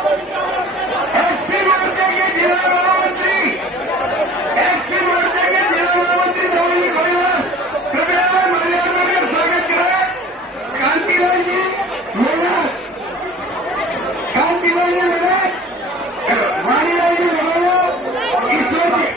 SC मोर्चे के जिला महामंत्री, एससी मोर्चे के जिला महामंत्री नवनीत गोयल, कृपया मर्यादा में स्वागत करें। कांतिलाल जी मेरा, कांतिलाल जी मेरा, वाणीलाल जी लगाया, ईश्वर जी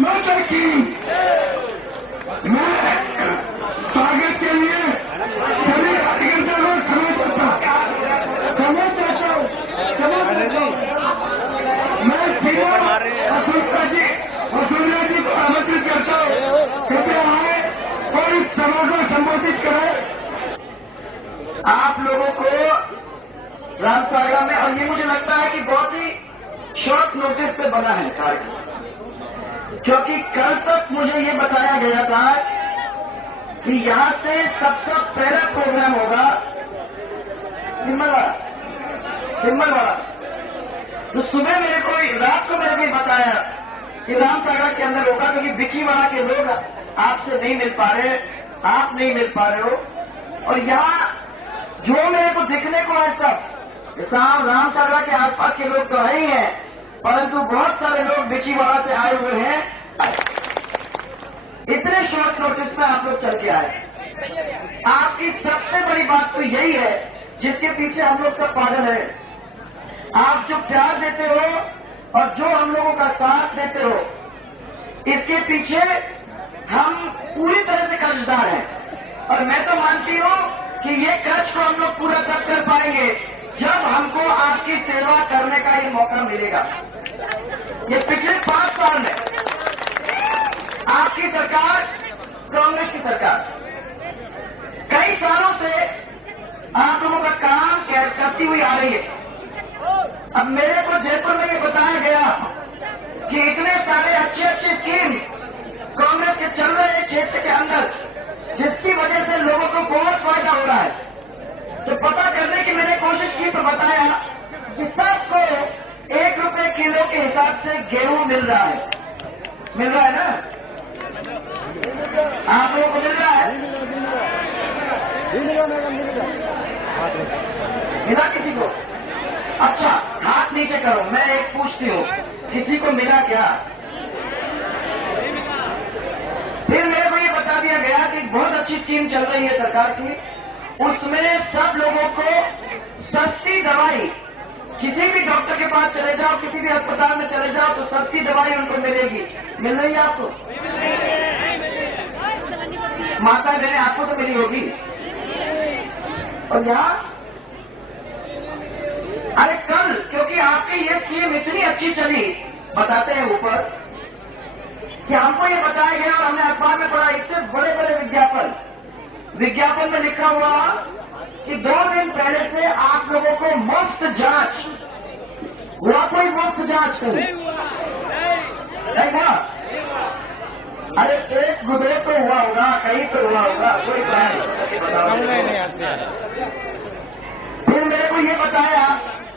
माता की मैं स्वागत के लिए सभी कार्यकर्ता लोग समय चाहता हूँ। मैं वसुंधरा जी को आमंत्रित करता हूँ, कृपया आए और इस सभा को संबोधित करें। आप लोगों को रामसागरा में, और ये मुझे लगता है कि बहुत ही शॉर्ट नोटिस पे बना है कार्यक्रम, क्योंकि कल तक मुझे ये बताया गया था कि यहां से सबसे पहला प्रोग्राम होगा सिम्बल वाला। तो सुबह मेरे को, रात को मेरे को बताया कि रामसागरा के अंदर होगा, क्योंकि बिचीवाड़ा के लोग आपसे नहीं मिल पा रहे, आप नहीं मिल पा रहे हो। और यहाँ जो मेरे को दिखने को है सब रामसागरा के आसपास के लोग तो है ही हैं, परंतु बहुत सारे लोग बिचीवाड़ा से आए हुए हैं। इतने शॉर्ट नोटिस में आप लोग चल के आए। आपकी सबसे बड़ी बात तो यही है जिसके पीछे हम लोग सब पागल है। आप जो प्यार देते हो और जो हम लोगों का साथ देते हो, इसके पीछे हम पूरी तरह से कर्जदार हैं। और मैं तो मानती हूँ कि ये कर्ज को हम लोग पूरा तब कर पाएंगे जब हमको आपकी सेवा करने का ये मौका मिलेगा। ये पिछले 5 साल में आपकी सरकार, कांग्रेस की सरकार, कई सालों से आप लोगों का काम करती हुई आ रही है। अब मेरे को जयपुर में ये बताया गया कि इतने सारे अच्छे अच्छे स्कीम कांग्रेस के चल रहे हैं क्षेत्र के अंदर, जिसकी वजह से लोगों को बहुत फायदा हो रहा है। तो पता करने की मैंने कोशिश की तो बताया कि सबको 1 रुपए किलो के हिसाब से गेहूं मिल रहा है। मिल रहा है ना? आप लोगों को मिल रहा है? मिला किसी को? अच्छा, हाथ नीचे करो, मैं एक पूछती हूँ, किसी को मिला क्या? फिर मेरे को ये बता दिया गया कि बहुत अच्छी स्कीम चल रही है सरकार की, उसमें सब लोगों को सस्ती दवाई, किसी भी डॉक्टर के पास चले जाओ, किसी भी अस्पताल में चले जाओ तो सस्ती दवाई उनको मिलेगी। मिल रही है आपको? माता बहने आपको तो मिली होगी। और यहाँ अरे कल, क्योंकि आपकी ये स्कीम इतनी अच्छी चली, बताते हैं ऊपर, कि हमको ये बताया गया और हमने अखबार में पढ़ा, इससे बड़े बड़े विज्ञापन में लिखा हुआ कि 2 दिन पहले से आप लोगों को मुफ्त जांच हुआ। कोई मुफ्त जांच नहीं हुआ? अरे एक गुजरे तो हुआ होगा, कहीं तो हुआ होगा, कोई नहीं। फिर मेरे को ये बताया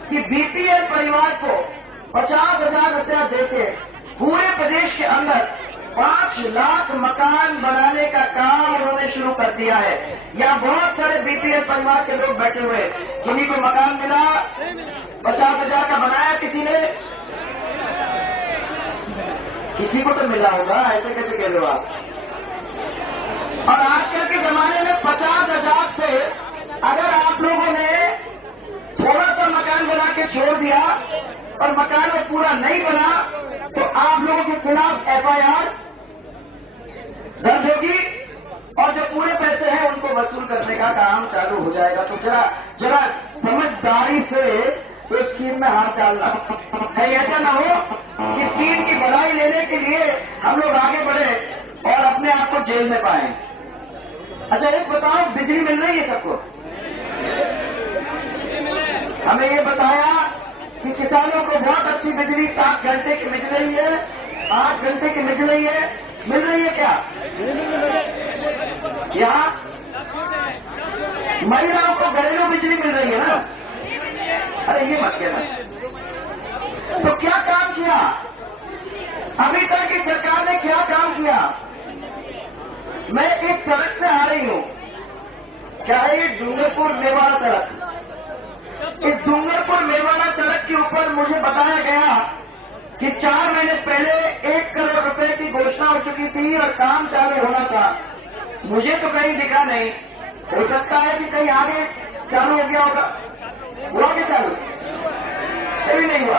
कि बीपीएल परिवार को 50,000 रुपया देके पूरे प्रदेश के अंदर 5 लाख मकान बनाने का काम उन्होंने शुरू कर दिया है। यहाँ बहुत सारे बीपीएल परिवार के लोग बैठे हुए, किन्हीं को मकान मिला, 50,000 का बनाया किसी ने, किसी को तो मिला होगा, ऐसे कैसे कह रहे हो आप? और आजकल के जमाने में 50,000 से अगर आप लोगों ने थोड़ा सा मकान बना के छोड़ दिया और मकान में पूरा नहीं बना, तो आप लोगों के खिलाफ एफआईआर दर्ज होगी और जो पूरे पैसे हैं उनको वसूल करने का काम चालू हो जाएगा। तो जरा समझदारी से तो स्कीम में हाथ डालना है। ऐसा न हो कि स्कीम की बधाई लेने के लिए हम लोग आगे बढ़े और अपने आप को जेल में पाए। अच्छा एक बताओ, बिजली मिल रही है सबको? हमें ये बताया कि किसानों को बहुत अच्छी बिजली 7 घंटे की मिल रही है, 8 घंटे की मिल रही है क्या? यहाँ महिलाओं को घरेलू बिजली मिल रही है ना? अरे ये मत कहना, तो क्या काम किया? अभी तक की सरकार ने क्या काम किया? मैं इस सड़क से आ रही हूं, क्या है ये डूंगरपुर मेवाड़ा सड़क। इस डूंगरपुर मेवाड़ा सड़क के ऊपर मुझे बताया गया कि 4 महीने पहले 1 करोड़ रुपए की घोषणा हो चुकी थी और काम चालू होना था। मुझे तो कहीं दिखा नहीं, हो सकता है कि कहीं आगे चालू हो गया होगा। हुआ क्या चालू? कभी नहीं हुआ।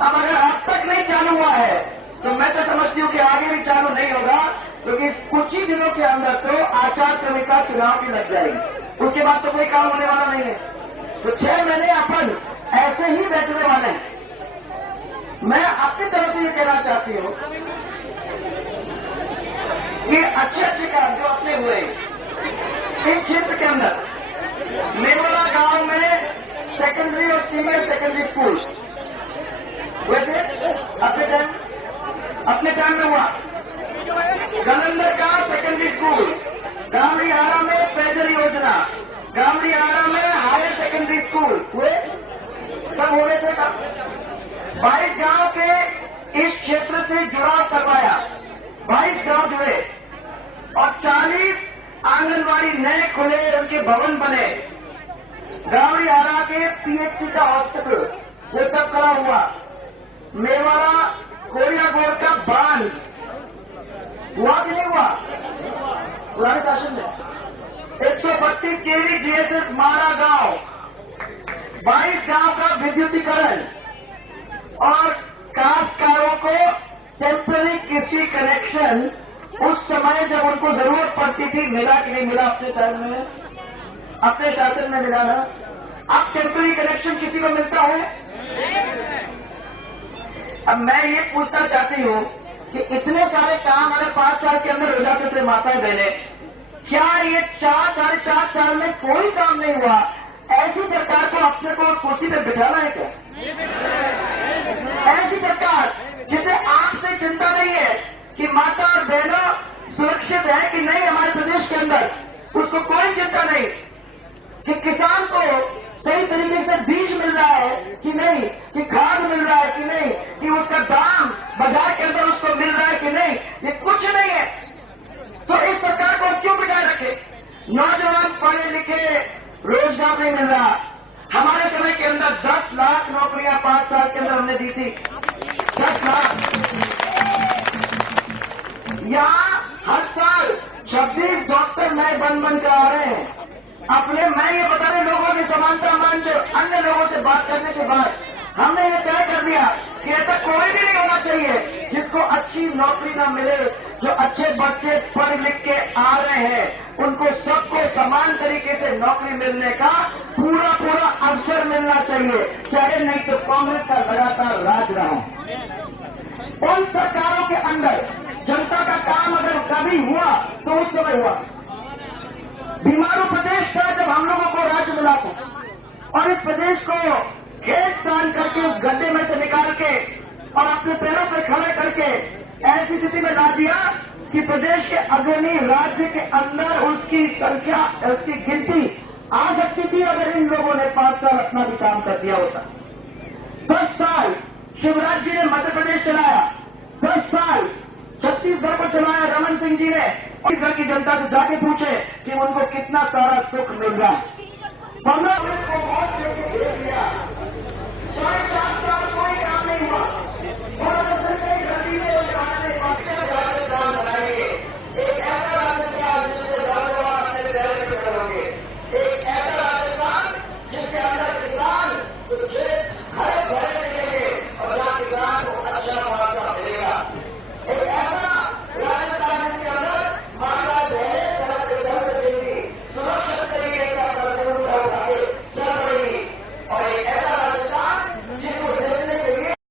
अब अगर अब तक नहीं चालू हुआ है तो मैं तो समझती हूँ कि आगे भी चालू नहीं होगा, क्योंकि कुछ ही दिनों के अंदर तो आचार संहिता चुनाव की लग जाएगी, उसके बाद तो कोई काम होने वाला नहीं है। तो 6 महीने अपन ऐसे ही बैठने वाले हैं। मैं अपनी तरफ से ये कहना चाहती हूँ कि अच्छे अच्छे काम जो अपने हुए इस क्षेत्र के अंदर, मेवाड़ा गांव में सेकेंडरी और सीनियर सेकेंडरी स्कूल हुए थे अपने टाइम में हुआ। गलंदर का सेकेंडरी स्कूल, गामड़ीहारा में पेयजल योजना, गामड़ीहारा में हायर सेकेंडरी स्कूल हुए, सब हो रहे थे। 22 गांव के इस क्षेत्र से जुड़ाव करवाया, 22 गांव जुड़े और 40 आंगनबाड़ी नए खुले, उनके भवन बने। गामड़ीहारा के पीएचसी का हॉस्पिटल वो सब खड़ा हुआ। मेवाड़ा कोरियागोड़ का बांध हुआ कि नहीं हुआ? पुराने शासन में 132 केवी जीएसएस मारा गांव, 22 गांव का विद्युतीकरण और काश्तकारों को टेम्पररी कृषि कनेक्शन उस समय जब उनको जरूरत पड़ती थी मिला कि नहीं मिला? अपने शासन में, अपने शासन में मिला ना। अब टेम्पररी कनेक्शन किसी को मिलता है? अब मैं ये पूछना चाहती हूँ कि इतने सारे काम अगर 5 साल के अंदर हो जाते थे माताएं बहने, क्या ये 4-4.5 साल में कोई काम नहीं हुआ? ऐसी सरकार को अपने को कुर्सी पे बिठाना है क्या? ऐसी सरकार जिसे आपसे चिंता नहीं है कि माता और बहनों सुरक्षित है कि नहीं हमारे प्रदेश के अंदर, उसको कोई चिंता नहीं कि किसान को सही तरीके से बीज मिल रहा है कि नहीं, कि खाद मिल रहा है कि नहीं, कि उसका दाम बाजार के अंदर उसको मिल रहा है कि नहीं, ये कुछ नहीं है। तो इस सरकार को क्यों बिठाए रखे? नौजवान पढ़े लिखे, रोजगार नहीं मिल रहा। हमारे समय के अंदर 10 लाख नौकरियां 5 साल के अंदर हमने दी थी, 10 लाख। यहाँ हर साल 26 डॉक्टर नए बन कर आ रहे हैं। अपने मैं ये बता रहे लोगों की समानता मान जो अन्य लोगों से बात करने के बाद हमने ये तय कर दिया कि ऐसा कोई भी नहीं होना चाहिए जिसको अच्छी नौकरी ना मिले। जो अच्छे बच्चे पढ़ लिख के आ रहे हैं उनको सबको समान तरीके से नौकरी मिलने का पूरा अवसर मिलना चाहिए, चाहे नहीं तो कांग्रेस का लगातार राज रहा। उन सरकारों के अंदर जनता का काम अगर कभी हुआ तो उस समय हुआ। बीमारू प्रदेश था जब हम लोगों को राज्य मिला था और इस प्रदेश को खेत स्थान करके उस गड्ढे में से निकाल के और अपने पैरों पर खड़े करके ऐसी स्थिति में ला दिया कि प्रदेश के अग्रणी राज्य के अंदर उसकी संख्या, उसकी गिनती आ सकती थी अगर इन लोगों ने 5 साल अपना भी काम कर दिया होता। 10 साल शिवराज जी ने मध्य प्रदेश चलाया, 10 साल छत्तीसगढ़ को चलाया रमन सिंह जी ने। छत्तीसगढ़ की जनता से जाके पूछे कि उनको कितना सारा सुख मिल रहा है। 15 मिनट को वोट देके भेज दिया, 4.5 साल